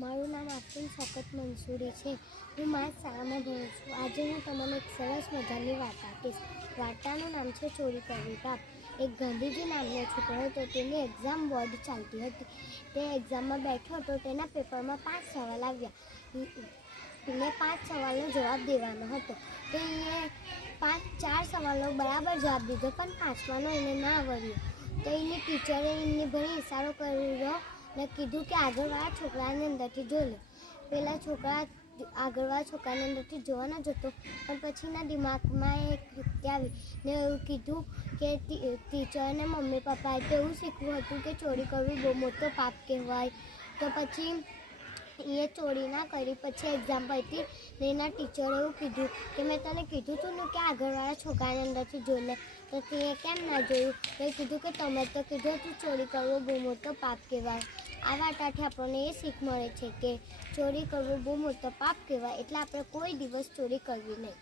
મારું નામ આફરીન શૌકત મંસૂરી છે. હું મારી શાળામાં ભણું છું. આજે હું તમને એક સરસ મજાની વાર્તા આપીશ. વાર્તાનું નામ છે ચોરી કરવી પાપ. એક ગાંધીજી નામનો છોકરો હતો. તેની એક્ઝામ બોર્ડ ચાલતી હતી. તે એક્ઝામમાં બેઠો હતો. તેના પેપરમાં 5 સવાલ આવ્યા ને 5 સવાલનો જવાબ દેવાનો હતો. તે 4 સવાલનો બરાબર જવાબ દીધો, પણ 5માનો એને ના આવડ્યો. તો એની ટીચરે એમની ભણી ઇશારો કર્યો ને કીધું કે આગળવાળા છોકરાને અંદરથી જોઈ લે. પેલા છોકરા આગળવાળા છોકરાને અંદરથી જોવા ન જતો, પણ પછીના દિમાગમાં એક યુક્તિ આવી ને એવું કીધું કે ટીચરને મમ્મી પપ્પાએ તો એવું શીખવું હતું કે ચોરી કરવી બહુ મોટો પાપ કહેવાય. તો પછી એ ચોરી ના કરી. પછી એક્ઝામ પતી ને એના ટીચરે એવું કીધું કે મેં તને કીધું હતું ને કે આગળવાળા છોકરાને અંદરથી જોઈ લે, તો તે કેમ ના જોયું? તો એ કીધું કે તમે તો કીધું તું ચોરી કરવો બહુ મોટો પાપ કહેવાય. આ વાર્તાથી આપણને એ શીખ મળે છે કે ચોરી કરવું બહુ મોટો પાપ કહેવાય, એટલે આપણે કોઈ દિવસ ચોરી કરવી નહીં.